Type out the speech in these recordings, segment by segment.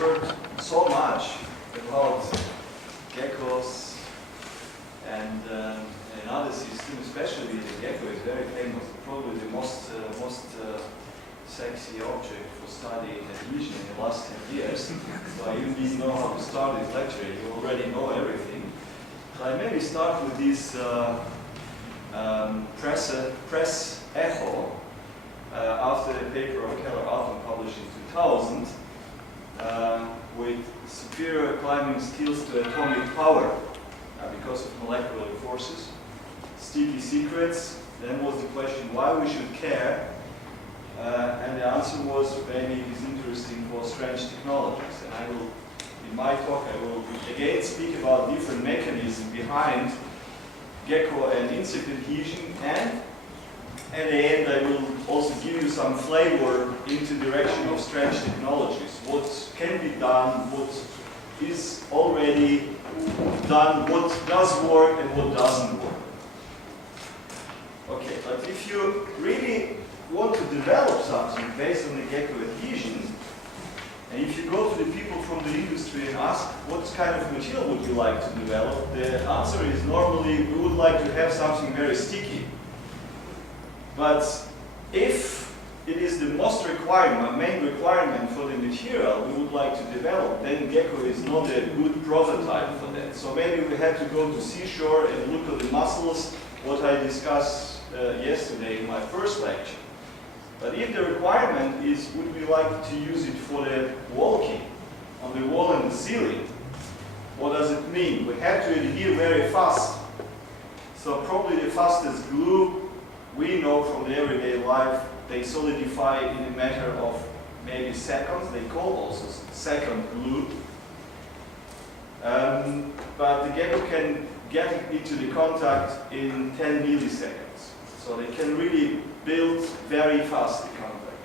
heard so much about geckos and another system, especially the gecko is very famous, probably the most sexy object for studying adhesion in the last 10 years. So I even didn't know how to start this lecture, you already know everything. So I maybe start with this press echo after the paper of Keller-Alton published in 2000 with superior climbing skills to atomic power because of molecular forces, sticky secrets. Then was the question why we should care, and the answer was maybe it is interesting for strange technologies. And I will, in my talk, I will again speak about different mechanisms behind gecko and insect adhesion, and at the end I will also give you some flavor into the direction of strange technologies. What can be done, what is already done, what does work and what doesn't work. Okay, but if you really want to develop something based on the gecko adhesion, and if you go to the people from the industry and ask what kind of material would you like to develop, the answer is normally we would like to have something very sticky. But if it is the most requirement, main requirement for the material we would like to develop, then gecko is not a good prototype for that. So maybe we have to go to seashore and look at the mussels, what I discussed yesterday in my first lecture. But if the requirement is, would we like to use it for the walking on the wall and the ceiling, what does it mean? We have to adhere very fast. So probably the fastest glue we know from the everyday life, they solidify in a matter of maybe seconds. They call also second glue. But the gecko can get into the contact in 10 milliseconds. So they can really build very fast the contact.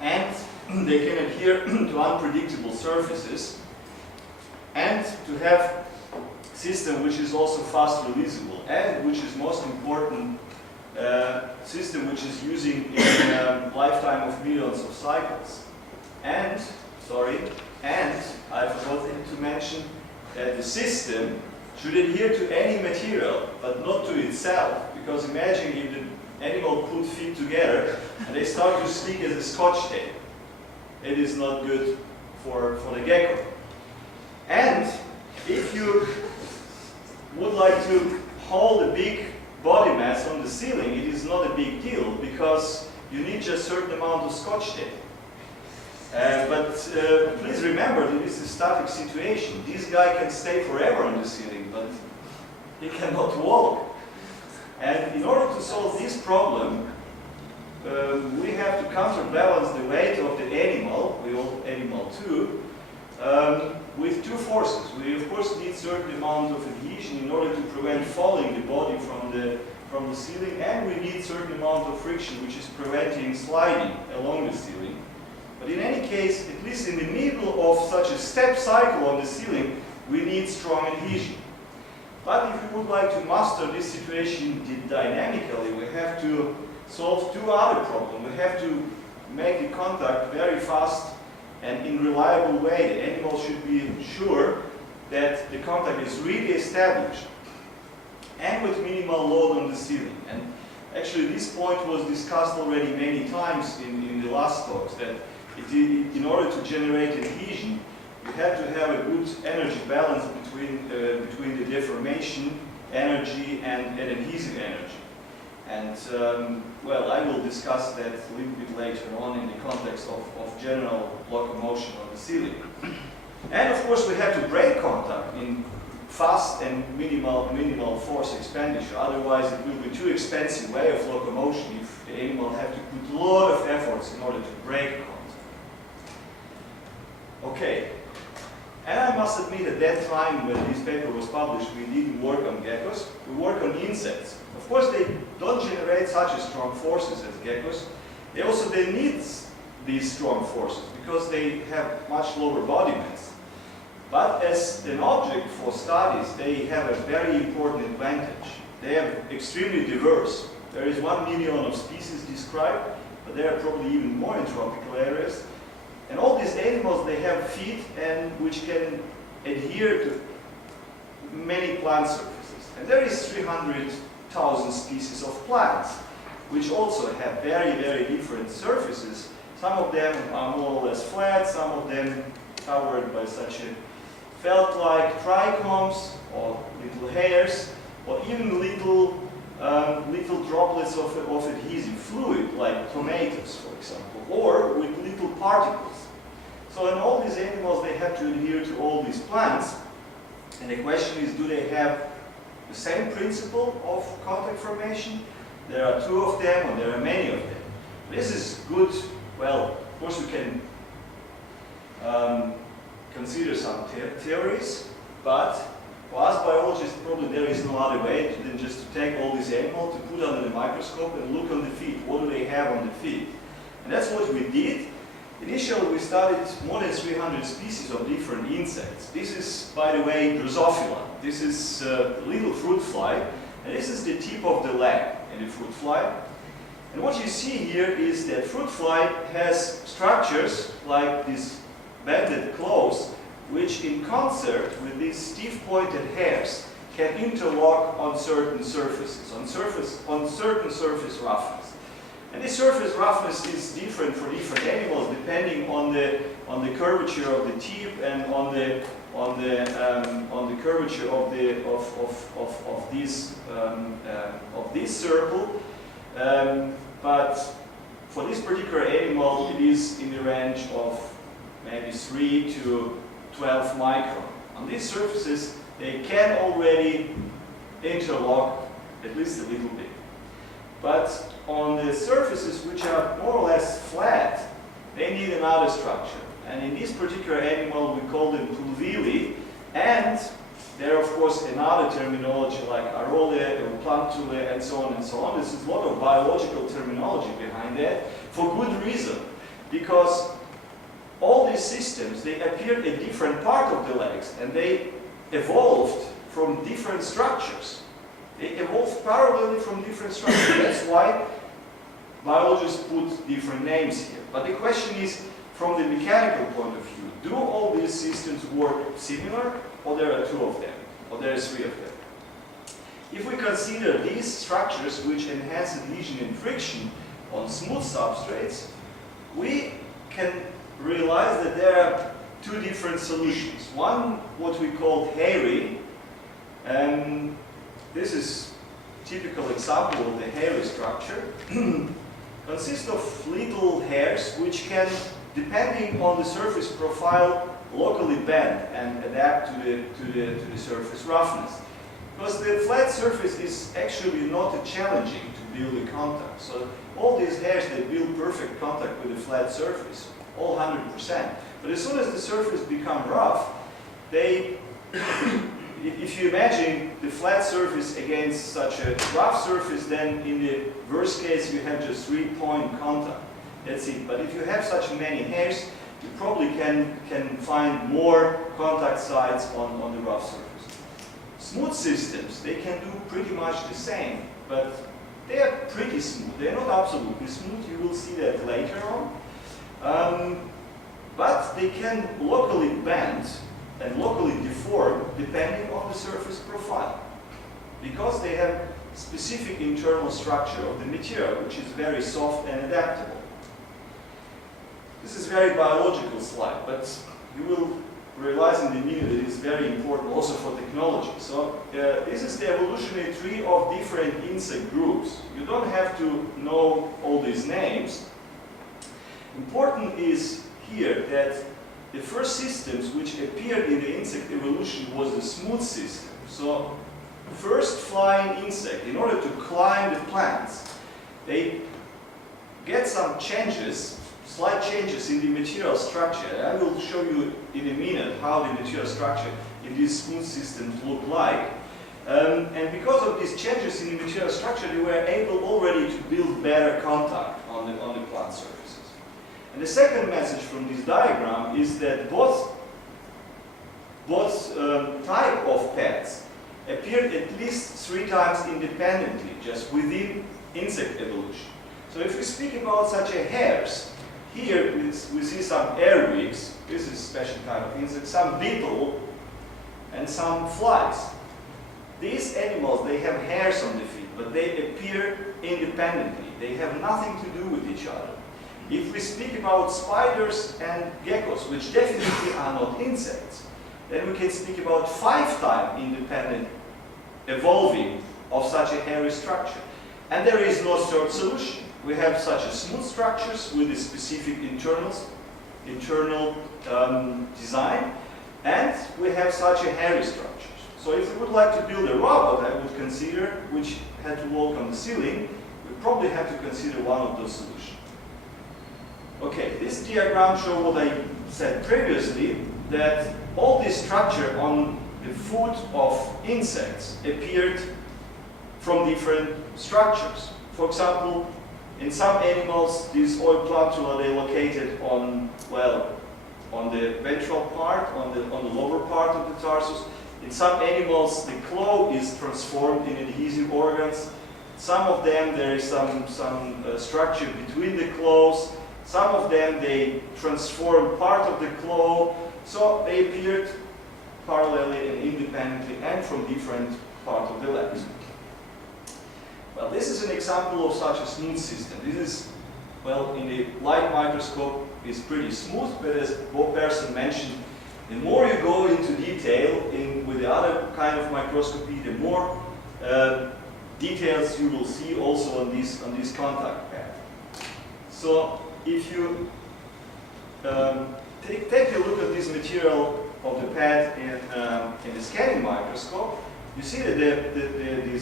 And they can adhere to unpredictable surfaces and to have a system which is also fast releasable and which is most important system which is using in lifetime of millions of cycles. And, I forgot to mention that the system should adhere to any material, but not to itself. Because imagine if the animal put feet together and they start to stick as a scotch tape. It is not good for the gecko. And if you would like to hold a big body mass on the ceiling, it is not a big deal because you need just a certain amount of scotch tape. But please remember that this is a static situation. This guy can stay forever on the ceiling, but he cannot walk. And in order to solve this problem, we have to counterbalance the weight of the animal, we all animal too, with two forces. We of course need certain amount of adhesion in order to prevent falling the body from the ceiling, and we need certain amount of friction which is preventing sliding along the ceiling. But in any case, at least in the middle of such a step cycle on the ceiling, we need strong adhesion. But if we would like to master this situation dynamically, we have to solve two other problems. We have to make the contact very fast and in reliable way. The animal should be sure that the contact is really established and with minimal load on the ceiling. And actually this point was discussed already many times in the last talks, that in order to generate adhesion, you have to have a good energy balance between the deformation energy and adhesive energy. And well, I will discuss that a little bit later on in the context of general locomotion on the ceiling. And of course we have to break contact in fast and minimal force expenditure. Otherwise it will be too expensive way of locomotion if the animal have to put a lot of efforts in order to break contact. Okay. And I must admit at that time when this paper was published, we didn't work on geckos, we work on insects. Of course they don't generate such strong forces as geckos. They need these strong forces because they have much lower body mass. But as an object for studies, they have a very important advantage. They are extremely diverse. There is 1 million of species described, but there are probably even more in tropical areas. And all these animals, they have feet and which can adhere to many plant surfaces. And there is 300,000 species of plants, which also have very, very different surfaces. Some of them are more or less flat, some of them covered by such a felt-like trichomes, or little hairs, or even little droplets of adhesive fluid, like tomatoes, for example, or with little particles. So in all these animals, they have to adhere to all these plants. And the question is, do they have the same principle of contact formation? There are two of them, or there are many of them. This is good. Well, of course, we can consider some theories, but for us biologists, probably there is no other way than just to take all these animals, to put under the microscope and look on the feet. What do they have on the feet? And that's what we did. Initially, we studied more than 300 species of different insects. This is, by the way, Drosophila. This is a little fruit fly, and this is the tip of the leg in the fruit fly. And what you see here is that fruit fly has structures like these banded claws, which in concert with these stiff pointed hairs can interlock on certain surfaces, on certain surface roughness. And this surface roughness is different for different animals depending on the curvature of the tip and on the curvature of this circle. But for this particular animal, it is in the range of maybe 3 to 12 micron. On these surfaces, they can already interlock at least a little bit. But on the surfaces which are more or less flat, they need another structure. And in this particular animal, we call them pulvili, and there are, of course, another terminology like arole, plantule, and so on and so on. This is a lot of biological terminology behind that, for good reason, because all these systems, they appeared at different part of the legs, and they evolved from different structures. They evolved parallelly from different structures. That's why biologists put different names here. But the question is, from the mechanical point of view, do all these systems work similar, or there are two of them, or there are three of them? If we consider these structures which enhance adhesion and friction on smooth substrates, we can realize that there are two different solutions. One, what we call hairy, and this is a typical example of the hairy structure, consists of little hairs which can, depending on the surface profile, locally bend and adapt to the surface roughness. Because the flat surface is actually not challenging to build a contact. So all these hairs, they build perfect contact with the flat surface, all 100%. But as soon as the surface becomes rough, they, if you imagine the flat surface against such a rough surface, then in the worst case you have just 3-point contact. That's it. But if you have such many hairs, you probably can find more contact sites on the rough surface. Smooth systems, they can do pretty much the same, but they are pretty smooth. They're not absolutely smooth. You will see that later on. But they can locally bend and locally deform depending on the surface profile, because they have specific internal structure of the material, which is very soft and adaptable. This is a very biological slide, but you will realize in the minute that it's very important also for technology. So this is the evolutionary tree of different insect groups. You don't have to know all these names. Important is here that the first systems which appeared in the insect evolution was the smooth system. So first flying insect, in order to climb the plants, they get some changes, slight changes in the material structure. I will show you in a minute how the material structure in these smooth systems look like. And because of these changes in the material structure, they were able already to build better contact on the plant surfaces. And the second message from this diagram is that both type of pets appeared at least 3 times independently, just within insect evolution. So if we speak about such a hairs, Here we see some airwigs. This is a special kind of insect, some beetle, and some flies. These animals, they have hairs on the feet, but they appear independently. They have nothing to do with each other. If we speak about spiders and geckos, which definitely are not insects, then we can speak about 5-time independent evolving of such a hairy structure. And there is no third solution. We have such a smooth structures with a specific internal design, and we have such a hairy structure. So if we would like to build a robot, I would consider, which had to walk on the ceiling, we probably have to consider one of those solutions. Okay, this diagram shows what I said previously, that all this structure on the foot of insects appeared from different structures. For example, in some animals, these oil plantula, they're located on, well, on the ventral part, on the lower part of the tarsus. In some animals, the claw is transformed in adhesive organs. Some of them, there is some structure between the claws. Some of them, they transform part of the claw. So they appeared parallelly and independently and from different parts of the legs. Well, this is an example of such a smooth system. This is, well, in the light microscope, is pretty smooth, but as Bob Persson mentioned, the more you go into detail with the other kind of microscopy, the more details you will see also on this contact pad. So if you take a look at this material of the pad in the scanning microscope, you see that the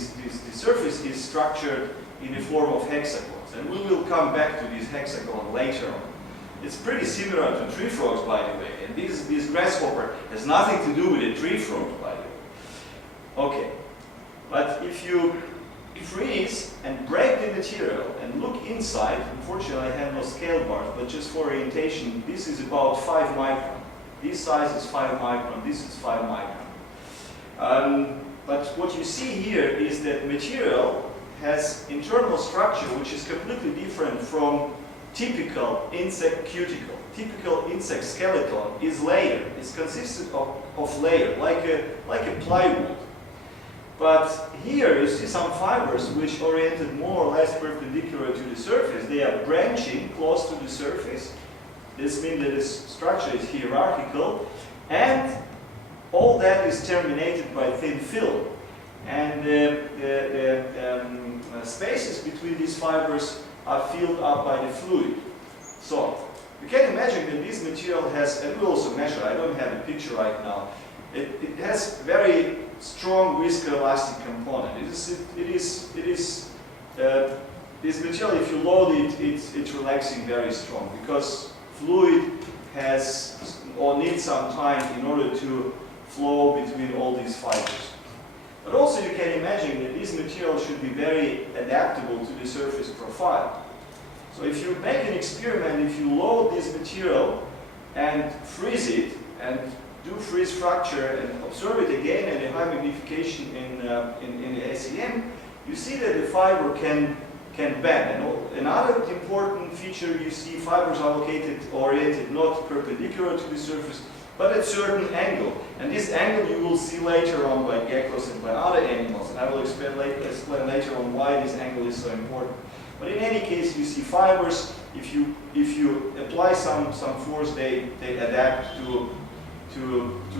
surface is structured in the form of hexagons, and we will come back to this hexagon later on. It's pretty similar to tree frogs, by the way, and this grasshopper has nothing to do with a tree frog, by the way. Okay, but if you freeze and break the material and look inside, unfortunately I have no scale bars, but just for orientation, this is about 5 micron. This size is 5 micron, this is 5 micron. But what you see here is that material has internal structure which is completely different from typical insect cuticle. Typical insect skeleton is layered. It's consisted of layer, like a plywood. But here you see some fibers which oriented more or less perpendicular to the surface. They are branching close to the surface. This means that the structure is hierarchical, and all that is terminated by thin film. And the spaces between these fibers are filled up by the fluid. So you can imagine that this material has, and we also measure, I don't have a picture right now, it has very strong viscoelastic component. This material, if you load it, it's relaxing very strong, because fluid has or needs some time in order to flow between all these fibers. But also you can imagine that this material should be very adaptable to the surface profile. So if you make an experiment, if you load this material and freeze it and do freeze fracture and observe it again at a high magnification in the SEM, you see that the fiber can bend. And another important feature, you see fibers are oriented not perpendicular to the surface, but at certain angle. And this angle you will see later on by geckos and by other animals. And I will explain later on why this angle is so important. But in any case, you see fibers. If you apply some force, they adapt to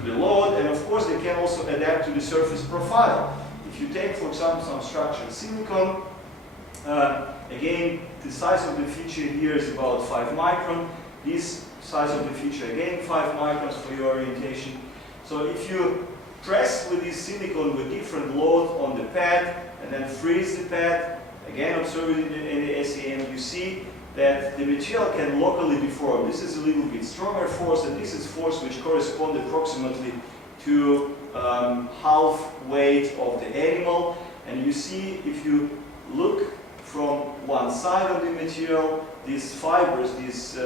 the load, and of course they can also adapt to the surface profile. If you take, for example, some structured silicon, again, the size of the feature here is about 5 micron. This size of the feature, again, 5 microns for your orientation. So if you press with this silicon with different load on the pad and then freeze the pad, again observe it in the SEM, you see that the material can locally deform. This is a little bit stronger force, and this is force which corresponds approximately to half weight of the animal. And you see, if you look from one side of the material, these fibers, these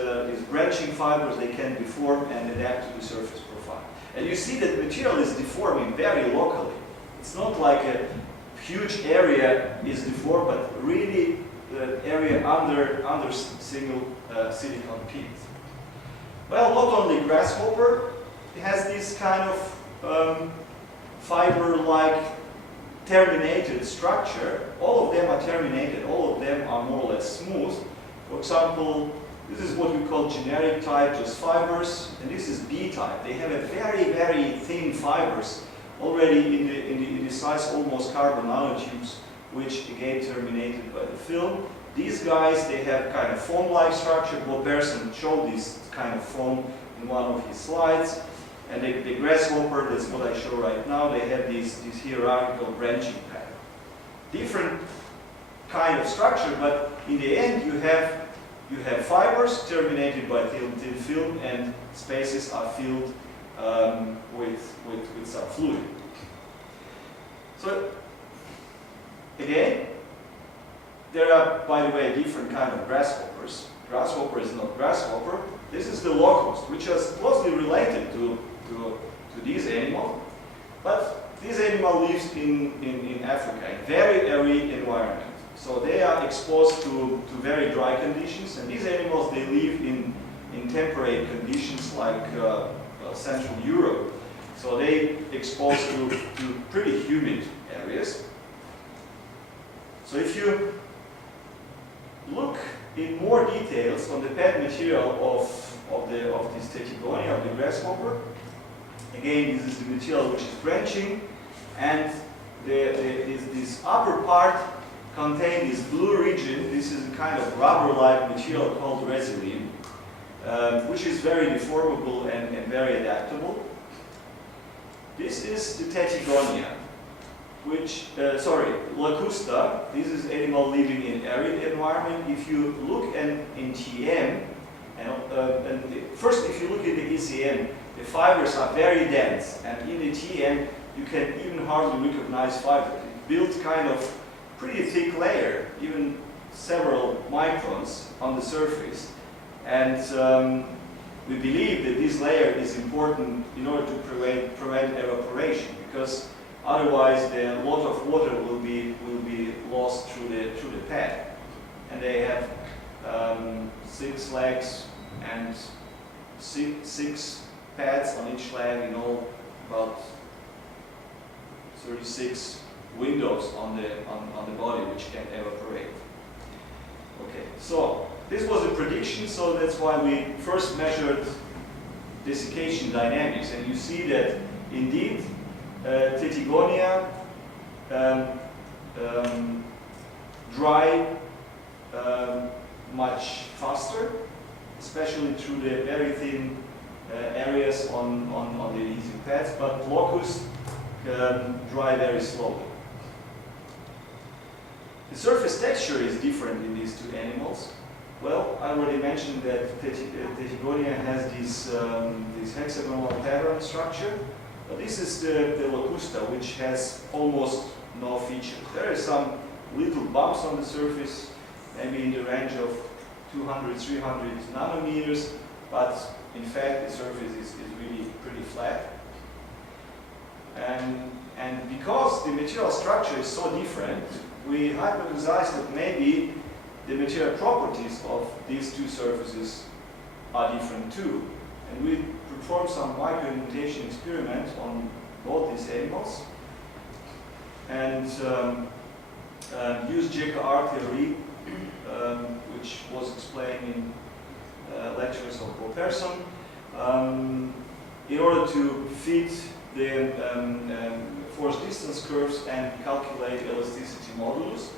branching fibers, they can deform and adapt to the surface profile. And you see that the material is deforming very locally. It's not like a huge area is deformed, but really area under single silicon pit. Well, not only grasshopper, it has this kind of fiber-like terminated structure. All of them are terminated, all of them are more or less smooth. For example, this is what we call generic type, just fibers, and this is B type. They have a very, very thin fibers, already in the size almost carbon nanotubes, which again terminated by the film. These guys, they have kind of foam-like structure. Bob Berson showed this kind of foam in one of his slides. And the grasshopper, that's what I show right now, they have this hierarchical branching pattern. Different kind of structure, but in the end you have fibers terminated by thin film, and spaces are filled with some fluid. So again, there are, by the way, different kind of grasshoppers. Grasshopper is not grasshopper. This is the locust, which is closely related to this animal. But this animal lives in Africa, in very arid environment. So they are exposed to very dry conditions, and these animals, they live in temperate conditions like Central Europe. So they exposed to pretty humid areas. So if you look in more details on the pad material of this Tetigonia, of the grasshopper, again, this is the material which is branching, and this upper part contains this blue region. This is a kind of rubber-like material called resilient, which is very deformable and very adaptable. This is the Tetigonia, which, Locusta. This is animal living in arid environment. If you look in TM, first if you look at the ECM, the fibers are very dense, and in the TM you can even hardly recognize fiber. It built kind of pretty thick layer, even several microns on the surface, and we believe that this layer is important in order to prevent evaporation, because otherwise a lot of water will be lost through the pad. And they have 6 legs and 6 pads on each leg, in all about 36 windows on the body which can evaporate. Okay, so this was a prediction, so that's why we first measured desiccation dynamics, and you see that indeed Tetigonia dry much faster, especially through the very thin areas on the adhesive pads, but locust dry very slowly. The surface texture is different in these two animals. Well, I already mentioned that Tetigonia has this hexagonal pattern structure, but this is the Locusta, which has almost no features. There are some little bumps on the surface, maybe in the range of 200, 300 nanometers, but in fact the surface is really pretty flat. And because the material structure is so different, we hypothesized that maybe the material properties of these two surfaces are different too. And we performed some microindentation experiments on both these animals, and used JKR theory, which was explained in lectures of Prof. In order to fit the force distance curves and calculate elasticity modulus.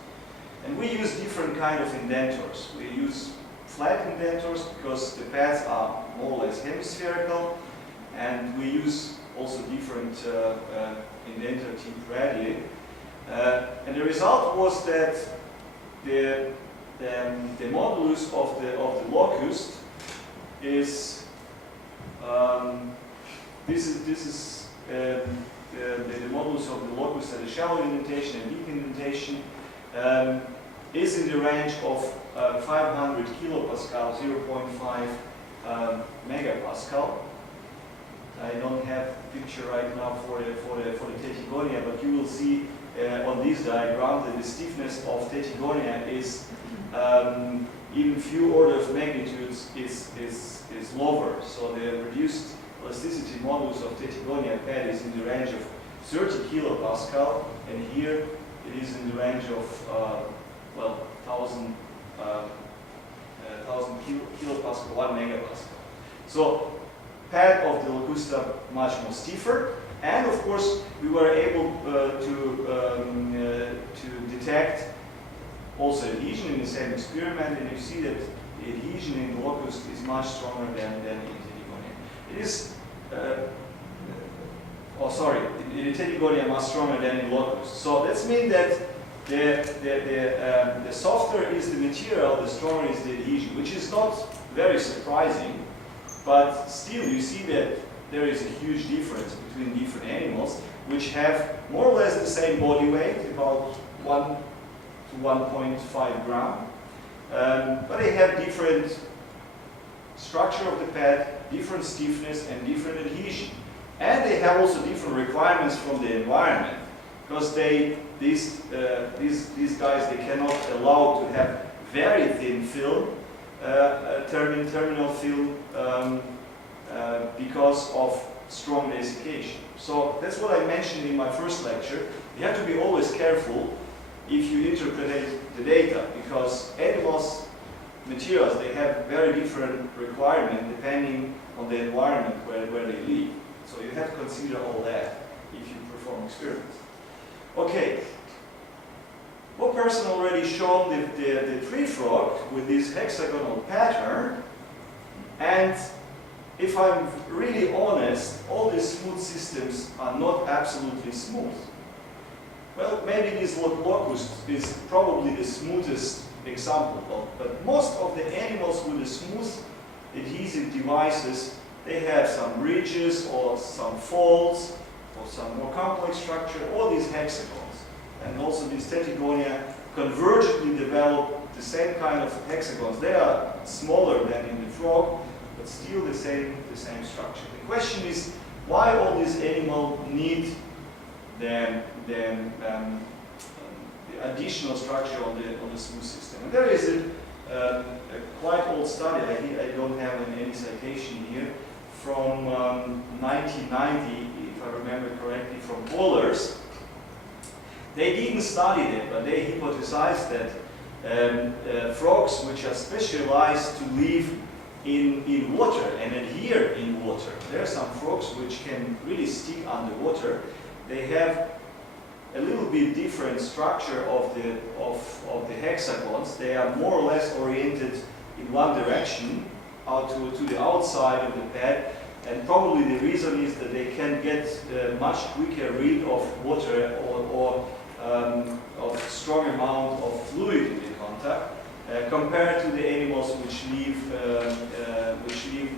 And we use different kind of indentors. We use flat indentors because the pads are more or less hemispherical, and we use also different indenter tip radii. And the result was that the modulus of the locust is the modulus of the locust at a shallow indentation and deep indentation is in the range of 500 kilopascal, 0.5 megapascal. I don't have a picture right now for the Tetigonia, but you will see on this diagram that the stiffness of tetigonia is even few orders of magnitudes is lower. So the reduced elasticity modulus of tetigonia pad is in the range of 30 kilopascal, and here it is in the range of well, 1000 kilopascal, 1 megapascal. So pad of the Locusta much more stiffer, and of course we were able to detect also adhesion in the same experiment, and you see that the adhesion in the locust is much stronger than in tetigonia. It is, oh sorry, in tetigonia much stronger than in locust. So that means that the softer is the material, the stronger is the adhesion, which is not very surprising, but still you see that there is a huge difference between different animals, which have more or less the same body weight, about 1 to 1.5 gram, but they have different structure of the pad, different stiffness, and different adhesion. And they have also different requirements from the environment, because these guys, they cannot allow to have very thin film, terminal film, because of strong desiccation. So that's what I mentioned in my first lecture. You have to be always careful if you interpret the data, because animals, materials, they have very different requirements depending on the environment where they live. So you have to consider all that if you perform experiments. Okay. One person already shown the tree frog with this hexagonal pattern, and if I'm really honest, all these smooth systems are not absolutely smooth. Well, maybe this locust is probably the smoothest example, but most of the animals with the smooth adhesive devices, they have some ridges or some folds or some more complex structure, all these hexagons. And also these tetigonia convergently develop the same kind of hexagons. They are smaller than in the frog, but still the same structure. The question is, why all these animals need the additional structure on the smooth system? And there is a quite old study. I don't have any citation here, from 1990, if I remember correctly, from Pollers. They didn't study that, but they hypothesized that frogs which are specialized to live in water and adhere in water. There are some frogs which can really stick underwater. They have a little bit different structure of the hexagons. They are more or less oriented in one direction, out to the outside of the pad, and probably the reason is that they can get much quicker rid of water or of strong amount of fluid in the contact compared to the animals which live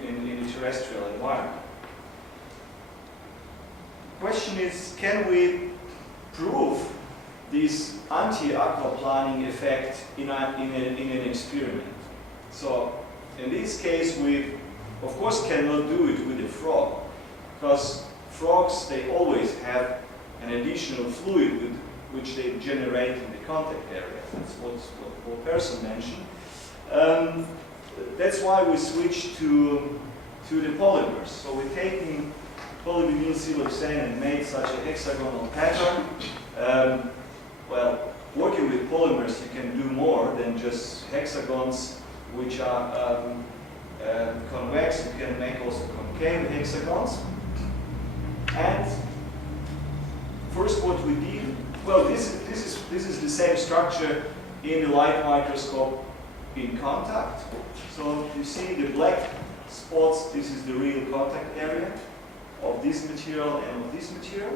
in the terrestrial environment. The question is, can we prove this anti-aquaplaning effect in an experiment? So in this case, we of course cannot do it with a frog, because frogs, they always have an additional fluid which they generate in the contact area. That's what person mentioned. That's why we switched to the polymers. So we're taking polyvinyl siloxane and made such a hexagonal pattern. Well, working with polymers, you can do more than just hexagons which are convex. You can make also concave hexagons. And first, what we did, well, this is the same structure in the light microscope in contact. So you see the black spots. This is the real contact area of this material and of this material.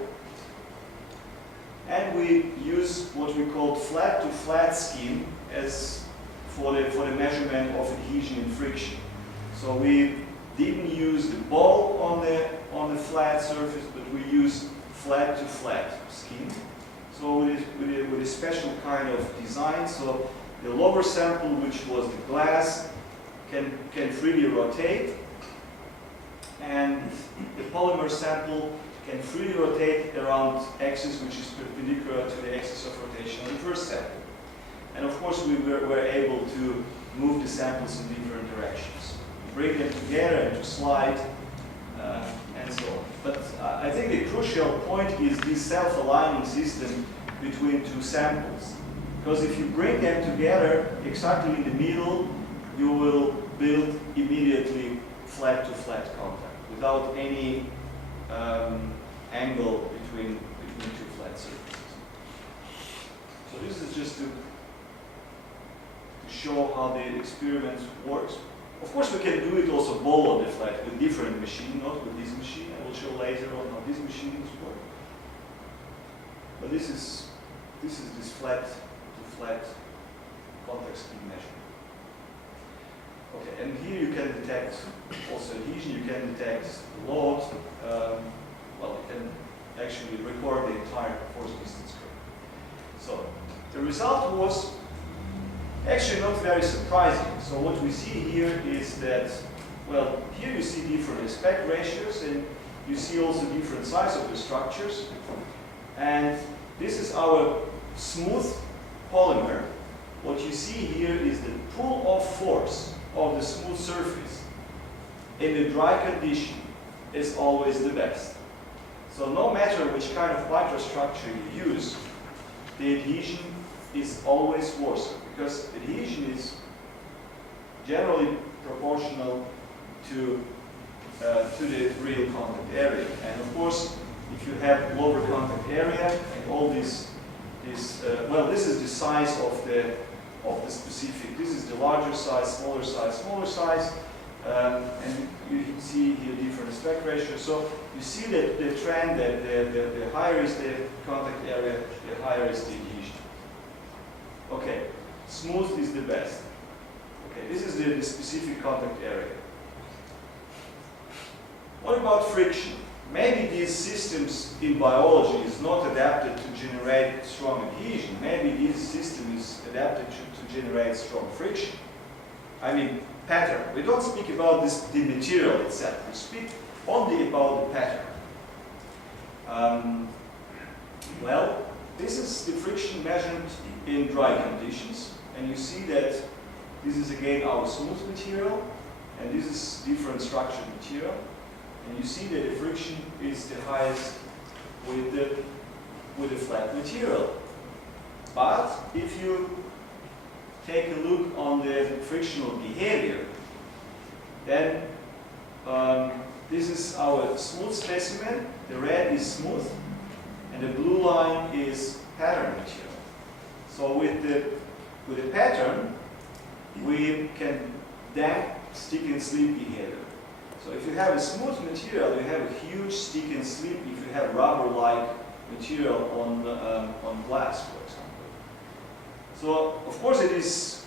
And we use what we call flat-to-flat scheme as for the measurement of adhesion and friction. So we didn't use the ball on the flat surface, but we use flat-to-flat scheme. So with a special kind of design. So the lower sample, which was the glass, can freely rotate, and the polymer sample can freely rotate around axis which is perpendicular to the axis of rotation of the first sample. And of course we were able to move the samples in different directions, bring them together and to slide, and so on. But I think the crucial point is this self-aligning system between two samples. Because if you bring them together exactly in the middle, you will build immediately flat-to-flat contact without any angle between two flat surfaces. So this is just to show how the experiment works. Of course, we can do it also ball on the flat with different machine, not with this machine. I will show later on how these machines work. But this is this flat-to-flat contact speed measurement. Okay, and here you can detect also adhesion. You can detect load. Well, you can actually record the entire force distance curve. So the result was actually not very surprising. So what we see here is that, well, here you see different aspect ratios, and you see also different size of the structures. And this is our smooth polymer. What you see here is the pull-off force of the smooth surface in the dry condition is always the best. So no matter which kind of microstructure you use, the adhesion is always worse, because adhesion is generally proportional to the real contact area. And of course, if you have lower contact area and all this well, this is the size of the specific. This is the larger size, smaller size, and you see here different aspect ratios. So you see that the trend that the higher is the contact area, the higher is the adhesion. Okay, smooth is the best. Okay, this is the specific contact area. What about friction? Maybe these systems in biology is not adapted to generate strong adhesion. Maybe this system is adapted to generate strong friction. I mean, pattern. We don't speak about the material itself. We speak only about the pattern. Well, this is the friction measured in dry conditions. And you see that this is again our smooth material, and this is different structured material. And you see that the friction is the highest with the flat material. But if you take a look on the frictional behavior, then this is our smooth specimen. The red is smooth, and the blue line is pattern material. So with the pattern, we can damp stick and slip behavior. So if you have a smooth material, you have a huge stick and slip if you have rubber-like material on glass, for example. So of course it is,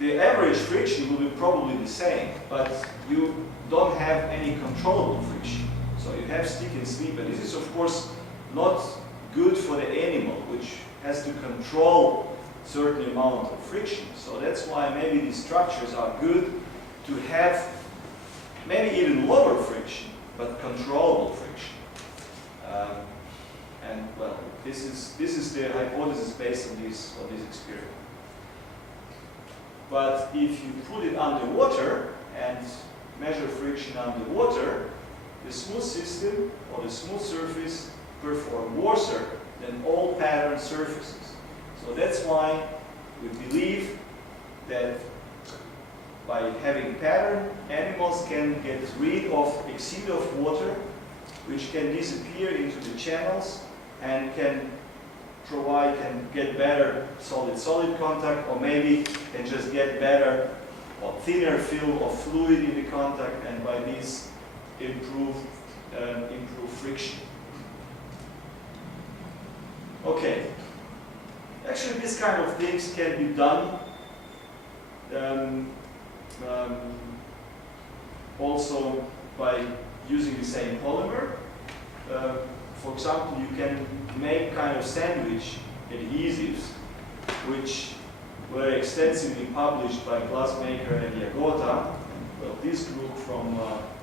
the average friction will be probably the same, but you don't have any controllable friction. So you have stick and slip, and this is of course not good for the animal, which has to control certain amount of friction. So that's why maybe these structures are good to have maybe even lower friction, but controllable friction. And well, this is the hypothesis based on this experiment. But if you put it underwater and measure friction underwater, the smooth system or the smooth surface perform worse than all pattern surfaces. So that's why we believe that by having pattern, animals can get rid of exceed of water, which can disappear into the channels and can get better solid-solid contact, or maybe can just get better or thinner film of fluid in the contact, and by this improve friction. Okay. Actually, this kind of things can be done also by using the same polymer. For example, you can make kind of sandwich adhesives, which were extensively published by Glassmaker and Jagota. Well, this group from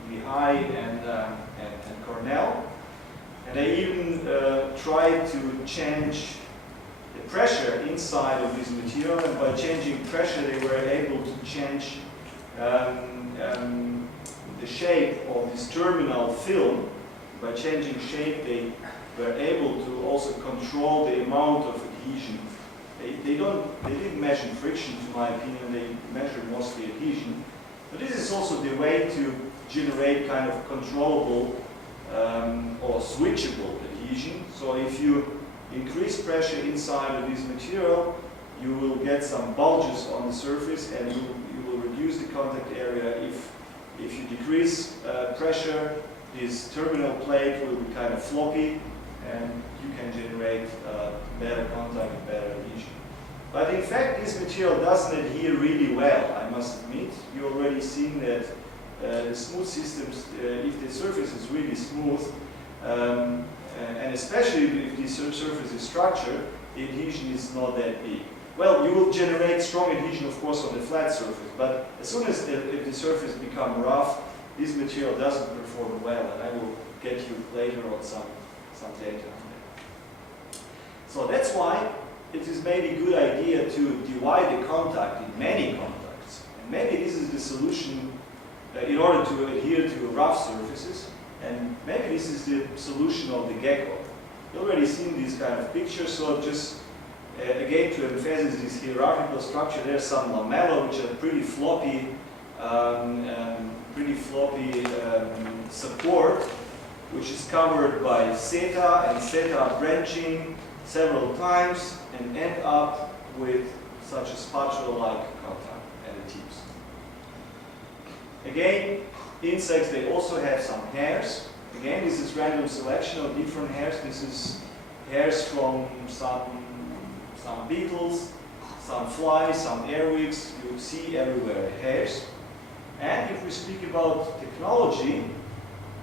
Lehigh and Cornell. And they even tried to change the pressure inside of this material, and by changing pressure they were able to change the shape of this terminal film. By changing shape they were able to also control the amount of adhesion. They didn't measure friction, to my opinion, they measured mostly adhesion. But this is also the way to generate kind of controllable or switchable adhesion. So if you increase pressure inside of this material, you will get some bulges on the surface, and you will reduce the contact area. If you decrease pressure, this terminal plate will be kind of floppy, and you can generate better contact and better adhesion. But in fact, this material doesn't adhere really well, I must admit. You already seen that the smooth systems, if the surface is really smooth, and especially if the surface is structured, the adhesion is not that big. Well, you will generate strong adhesion, of course, on the flat surface, but as soon as if the surface becomes rough, this material doesn't perform well, and I will get you later on some data on that. So that's why it is maybe a good idea to divide the contact in many contacts. And maybe this is the solution in order to adhere to rough surfaces, and maybe this is the solution of the gecko. You've already seen these kind of pictures, so just again to emphasize this hierarchical structure, there's some lamella which are pretty floppy support, which is covered by seta and seta branching several times and end up with such a spatula-like contact at the tips. Again, insects, they also have some hairs. Again, this is random selection of different hairs. This is hairs from some beetles, some flies, some airwigs. You see everywhere hairs. And if we speak about technology,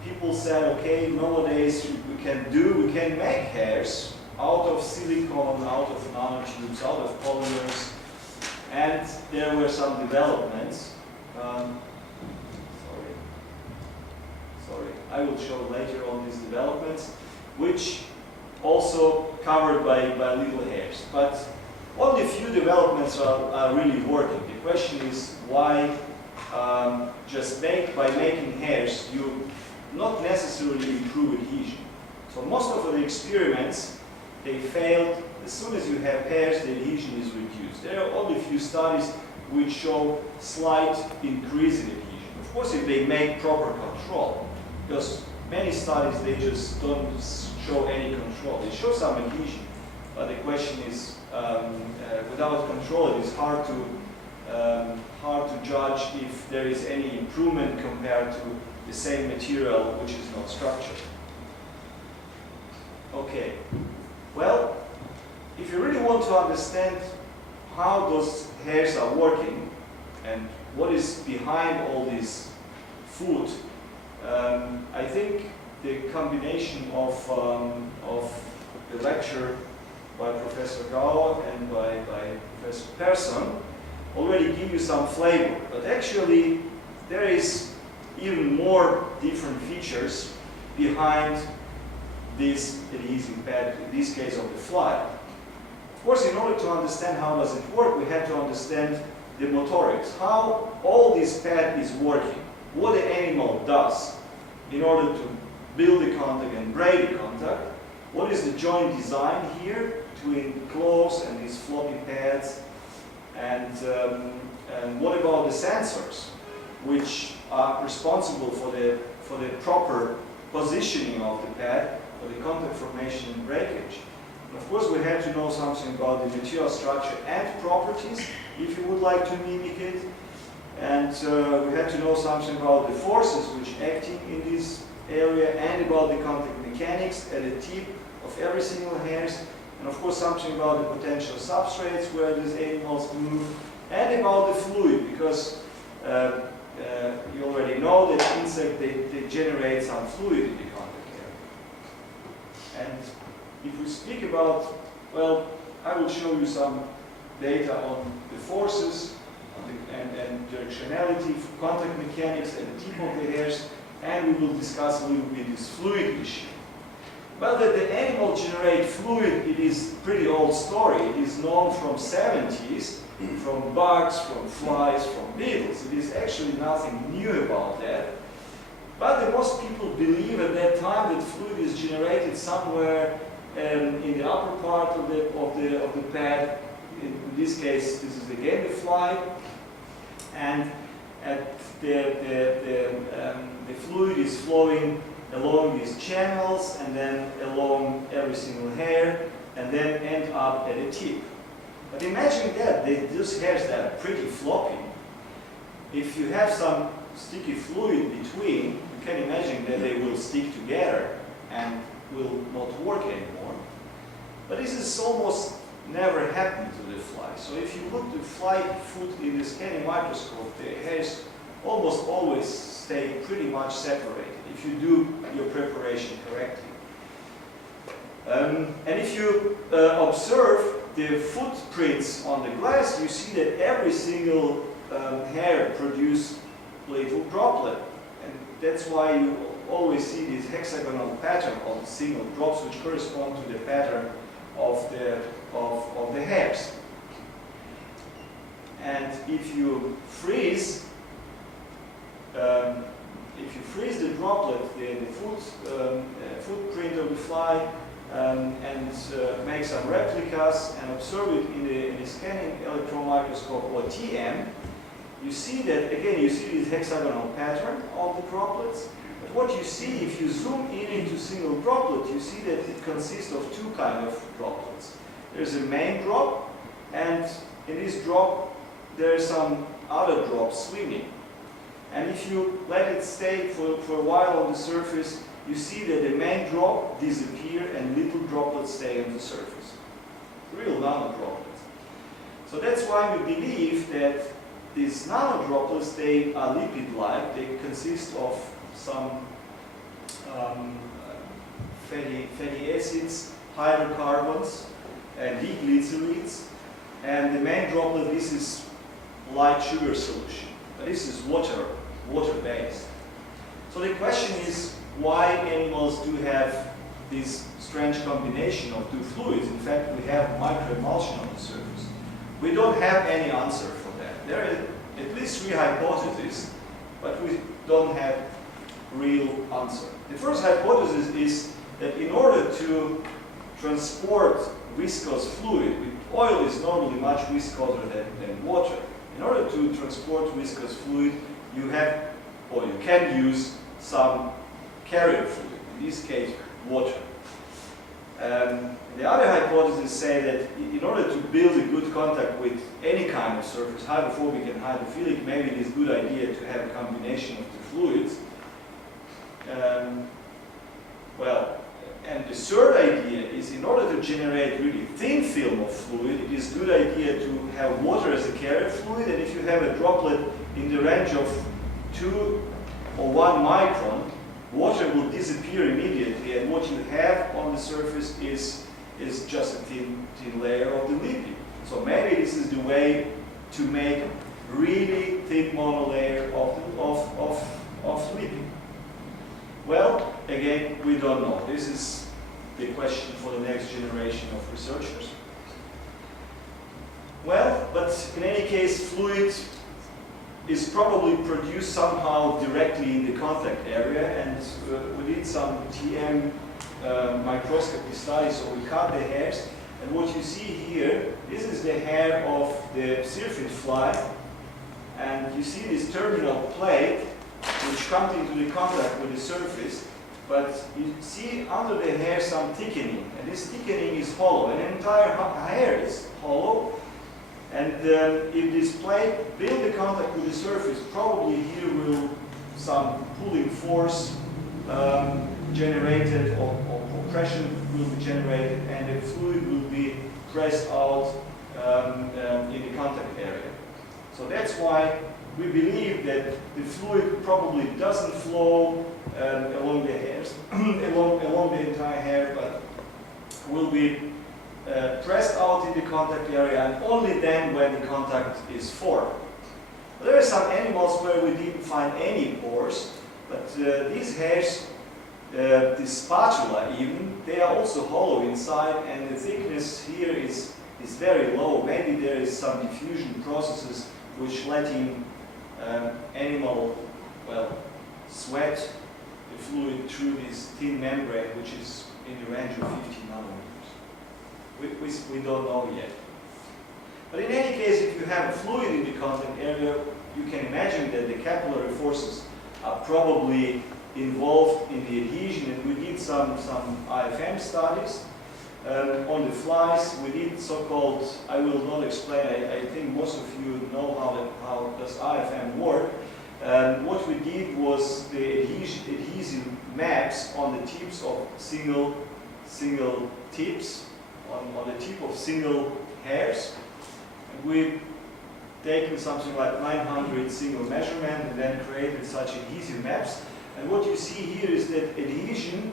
people said, okay, nowadays we can make hairs out of silicone, out of nanotubes, out of polymers. And there were some developments. Sorry, I will show later on these developments, which also covered by little hairs. But only a few developments are really working. The question is why just by making hairs, you not necessarily improve adhesion. So most of the experiments, they failed. As soon as you have hairs, the adhesion is reduced. There are only a few studies which show slight increase in adhesion. Of course, if they make proper control, because many studies, they just don't show any control. They show some adhesion, but the question is, without control, it is hard to judge if there is any improvement compared to the same material which is not structured. Okay, well, if you really want to understand how those hairs are working and what is behind all this food, I think the combination of the lecture by Professor Gao and by Professor Persson already give you some flavor. But actually, there is even more different features behind this adhesive pad, in this case of the fly. Of course, in order to understand how does it work, we have to understand the motorics, how all this pad is working, what the animal does in order to build the contact and break the contact, what is the joint design here between claws and these floppy pads, and what about the sensors, which are responsible for the proper positioning of the pad, for the contact formation and breakage. And of course, we have to know something about the material structure and properties, if you would like to mimic it. And we have to know something about the forces which acting in this area, and about the contact mechanics at the tip of every single hairs. And of course, something about the potential substrates where these animals move, and about the fluid, because you already know that insects, they generate some fluid in the contact area. And if we speak about, well, I will show you some data on the forces and directionality, contact mechanics at the tip of the hairs, and we will discuss a little bit this fluid issue. Well, that the animal generate fluid, it is pretty old story. It is known from 70s, from bugs, from flies, from beetles. It is actually nothing new about that. But the most people believe at that time that fluid is generated somewhere in the upper part of the pad. In this case, this is again the fly, and the fluid is flowing along these channels and then along every single hair and then end up at a tip. But imagine that, those hairs that are pretty floppy. If you have some sticky fluid between, you can imagine that they will stick together and will not work anymore. But this is almost never happened to the fly. So if you look at the fly foot in the scanning microscope, the hairs almost always stay pretty much separated if you do your preparation correctly. And if you observe the footprints on the glass, you see that every single hair produces little droplet. And that's why you always see this hexagonal pattern of single drops which correspond to the pattern of the hairs. And if you freeze the droplet, the footprint of the fly, and make some replicas and observe it in the scanning electron microscope or TM, you see that, again, you see this hexagonal pattern of the droplets. But what you see, if you zoom in into single droplet, you see that it consists of two kinds of droplets. There's a main drop, and in this drop, there are some other drops swimming. And if you let it stay for a while on the surface, you see that the main drop disappears and little droplets stay on the surface. Real nano droplets. So that's why we believe that these nano droplets, they are lipid-like. They consist of some fatty acids, hydrocarbons, and diglycerides. And the main droplet, this is light sugar solution. But this is water-based. So the question is, why animals do have this strange combination of two fluids? In fact, we have microemulsion on the surface. We don't have any answer for that. There are at least three hypotheses, but we don't have real answer. The first hypothesis is that in order to transport viscous fluid, oil is normally much viscoser than water. In order to transport viscous fluid, you have, or you can use some carrier fluid, in this case, water. The other hypothesis say that in order to build a good contact with any kind of surface, hydrophobic and hydrophilic, maybe it is a good idea to have a combination of the fluids. And the third idea is, in order to generate really thin film of fluid, it is a good idea to have water as a carrier fluid, and if you have a droplet in the range of 2 or 1 micron, water will disappear immediately, and what you have on the surface is just a thin layer of the lipid. So maybe this is the way to make really thick monolayer of lipid. Well, again, we don't know. This is the question for the next generation of researchers. Well, but in any case, fluid is probably produced somehow directly in the contact area, and we did some TM microscopy studies, so we cut the hairs, and what you see here, this is the hair of the syrphid fly, and you see this terminal plate which comes into the contact with the surface, but you see under the hair some thickening, and this thickening is hollow, and the entire hair is hollow. And if this plate builds the contact with the surface, probably here will some pulling force generated, or compression will be generated, and the fluid will be pressed out in the contact area. So that's why we believe that the fluid probably doesn't flow along the hairs, along the entire hair, but will be pressed out in the contact area, and only then when the contact is formed. There are some animals where we didn't find any pores, but these hairs the spatula even, they are also hollow inside, and the thickness here is very low. Maybe there is some diffusion processes which let in animal, well, sweat the fluid through this thin membrane, which is in the range of 50 nanometers. We don't know yet. But in any case, if you have a fluid in the contact area, you can imagine that the capillary forces are probably involved in the adhesion, and we did some IFM studies. On the flies, we did so-called, I will not explain, I think most of you know how does IFM work. What we did was the adhesive maps on the tips of single tips, on the tip of single hairs. And we've taken something like 900 single measurements and then created such adhesive maps. And what you see here is that adhesion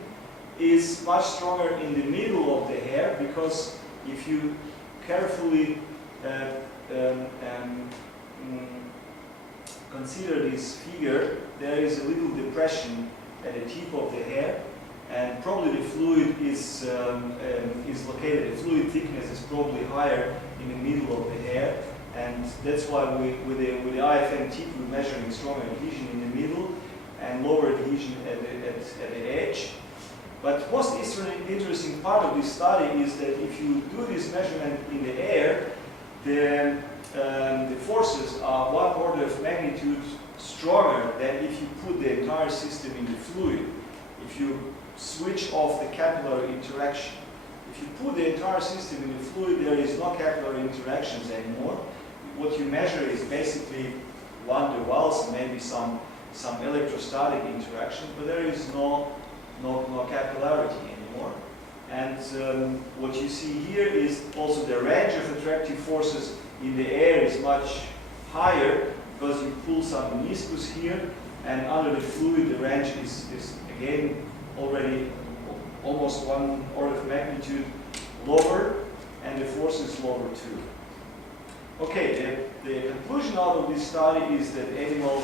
is much stronger in the middle of the hair, because if you carefully consider this figure, there is a little depression at the tip of the hair, and probably the fluid is located, the fluid thickness is probably higher in the middle of the hair, and that's why with the IFM tip we're measuring stronger adhesion in the middle and lower adhesion at the edge. But most interesting part of this study is that if you do this measurement in the air, the forces are 1 order of magnitude stronger than if you put the entire system in the fluid. If you switch off the capillary interaction. If you put the entire system in the fluid, there is no capillary interactions anymore. What you measure is basically van der Waals and maybe some electrostatic interaction, but there is no capillarity anymore. And what you see here is also the range of attractive forces in the air is much higher, because you pull some meniscus here, and under the fluid the range is again already almost 1 order of magnitude lower, and the force is lower too. Okay, the conclusion out of this study is that animals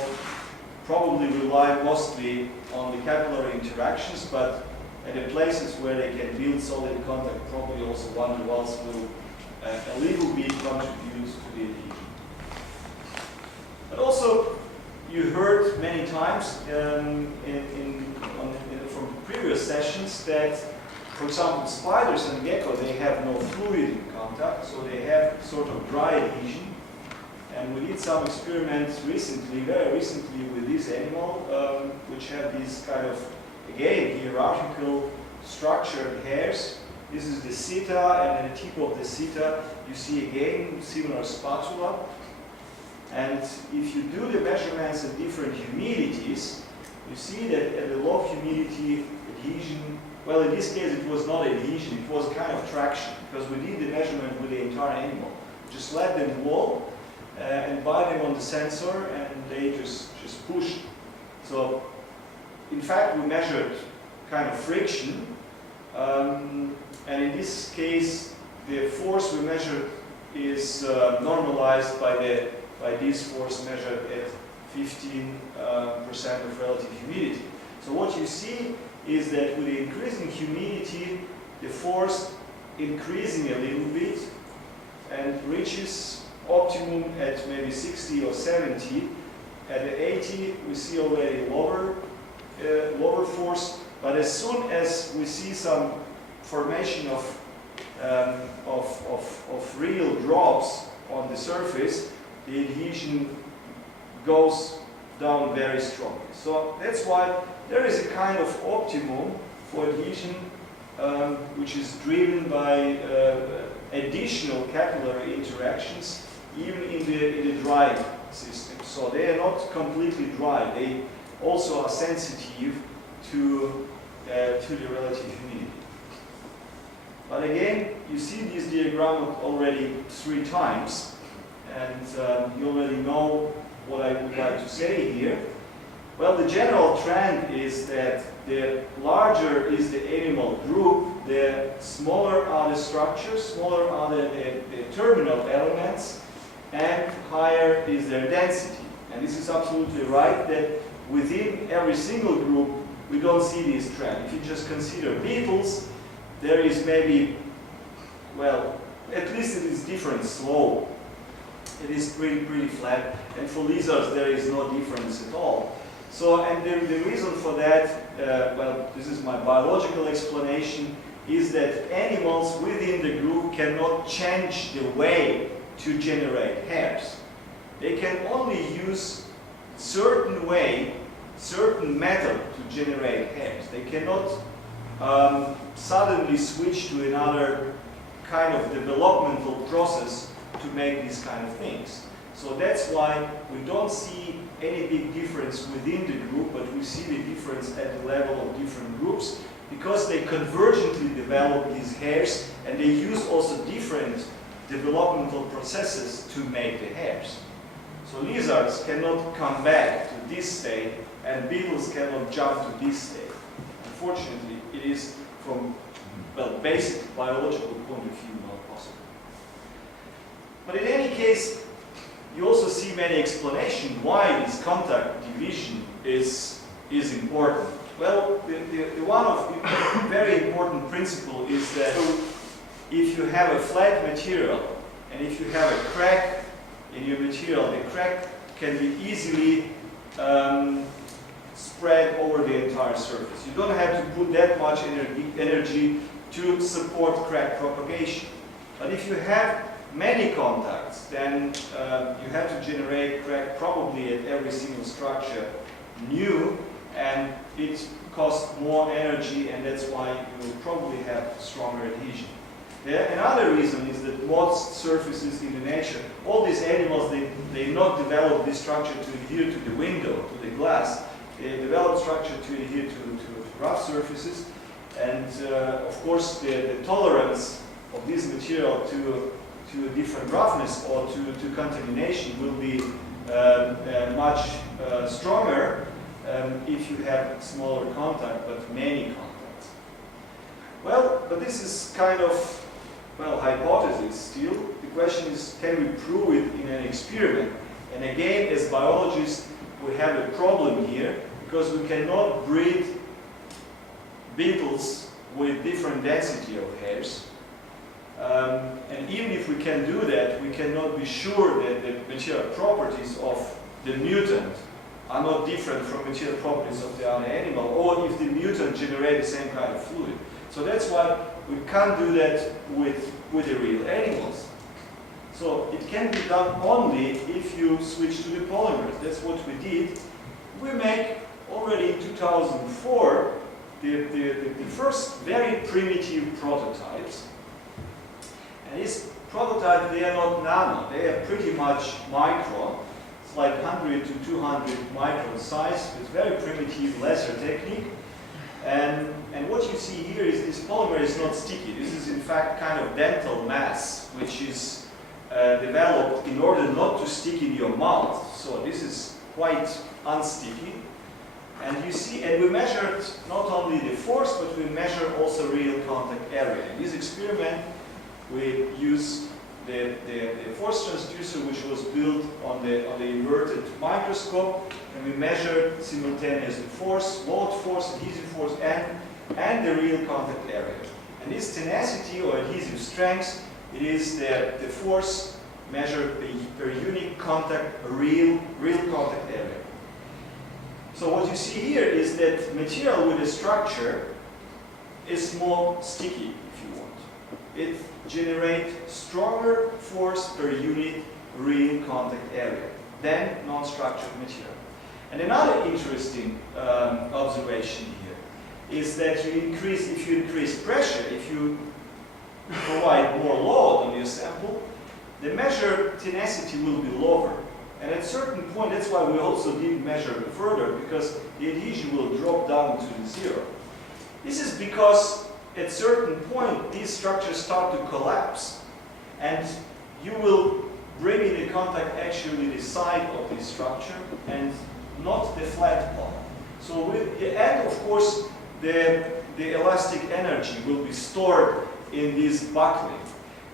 probably rely mostly on the capillary interactions, but at the places where they can build solid contact, probably also van der Waals will a little bit contribute to the adhesion. But also, you heard many times from previous sessions that, for example, spiders and gecko, they have no fluid in contact, so they have sort of dry adhesion. And we did some experiments recently, very recently, with this animal, which have these kind of, again, hierarchical structured hairs. This is the seta, and at the tip of the seta, you see again similar spatula. And if you do the measurements at different humidities, you see that at the low humidity adhesion, well, in this case it was not adhesion, it was kind of traction, because we did the measurement with the entire animal. Just let them wall and bind them on the sensor, and they just push. So, in fact, we measured kind of friction, and in this case, the force we measured is normalized by this force measured at 15% of relative humidity. So what you see is that with the increasing humidity, the force increasing a little bit and reaches optimum at maybe 60 or 70. At the 80, we see already lower force. But as soon as we see some formation of real drops on the surface, the adhesion goes down very strongly. So that's why there is a kind of optimum for adhesion, which is driven by additional capillary interactions, even in the dry system. So they are not completely dry. They also are sensitive to the relative humidity. But again, you see this diagram already 3 times, and you already know what I would like to say here. Well, the general trend is that the larger is the animal group, the smaller are the structures, smaller are the terminal elements, and higher is their density. And this is absolutely right, that within every single group we don't see this trend. If you just consider beetles, there is maybe, well, at least it is different slope. It is pretty flat, and for lizards there is no difference at all. So, and the reason for that, well, this is my biological explanation, is that animals within the group cannot change the way to generate hairs. They can only use certain way, certain method to generate hairs. They cannot suddenly switch to another kind of developmental process to make these kind of things. So that's why we don't see any big difference within the group, but we see the difference at the level of different groups, because they convergently develop these hairs, and they use also different developmental processes to make the hairs. So lizards cannot come back to this state, and beetles cannot jump to this state. Unfortunately, it is from, well, basic biological point of view not possible. But in any case, you also see many explanations why this contact division is important. Well, the one of the very important principle is that if you have a flat material and if you have a crack in your material, the crack can be easily spread over the entire surface. You don't have to put that much energy to support crack propagation. But if you have many contacts, then you have to generate crack probably at every single structure new, and it costs more energy, and that's why you will probably have stronger adhesion. Another reason is that most surfaces in the nature, all these animals, they not develop this structure to adhere to the window, to the glass. They develop structure to adhere to rough surfaces, and of course the tolerance of this material to a different roughness or to contamination will be much stronger if you have smaller contact but many contacts. Well, but this is kind of, well, hypothesis still. The question is, can we prove it in an experiment? And again, as biologists, we have a problem here, because we cannot breed beetles with different density of hairs. And even if we can do that, we cannot be sure that the material properties of the mutant are not different from material properties of the other animal, or if the mutant generates the same kind of fluid. So that's why we can't do that with the real animals. So it can be done only if you switch to the polymers. That's what we did. We make already in 2004 the first very primitive prototypes. And these prototypes, they are not nano, they are pretty much micro. It's like 100 to 200 micron size with very primitive laser technique. And what you see here is this polymer is not sticky. This is in fact kind of dental mass, which is developed in order not to stick in your mouth. So this is quite unsticky. And you see, and we measured not only the force, but we measured also real contact area. In this experiment, we use the force transducer, which was built on the inverted microscope, and we measured simultaneously force, load force, adhesive force, and the real contact area. And this tenacity or adhesive strength, it is the force measured per unit contact, real contact area. So what you see here is that material with a structure is more sticky, if you want. It generates stronger force per unit real contact area than non-structured material. And another interesting observation here is that if you increase pressure, if you provide more load on your sample, the measured tenacity will be lower. And at a certain point, that's why we also didn't measure it further, because the adhesion will drop down to zero. This is because at a certain point, these structures start to collapse. And you will bring in the contact actually the side of this structure and not the flat part. So and of course, the elastic energy will be stored in this buckling.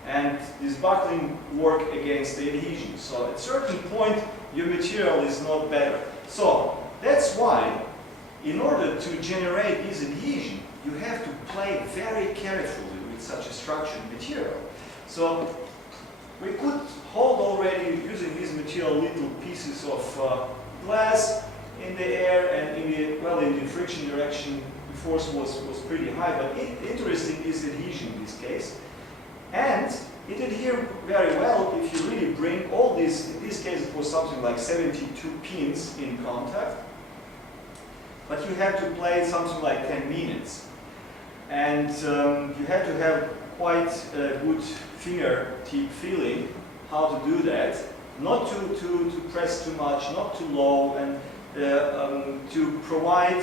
And this buckling work against the adhesion. So at a certain point, your material is not better. So that's why in order to generate this adhesion, you have to play very carefully with such a structured material. So we could hold already, using this material, little pieces of glass in the air, and in the friction direction, the force was pretty high, but interesting is adhesion in this case. And it adhered very well if you really bring all these, in this case it was something like 72 pins in contact, but you have to play something like 10 minutes. And you have to have quite a good fingertip feeling how to do that, not to press too much, not too low, and to provide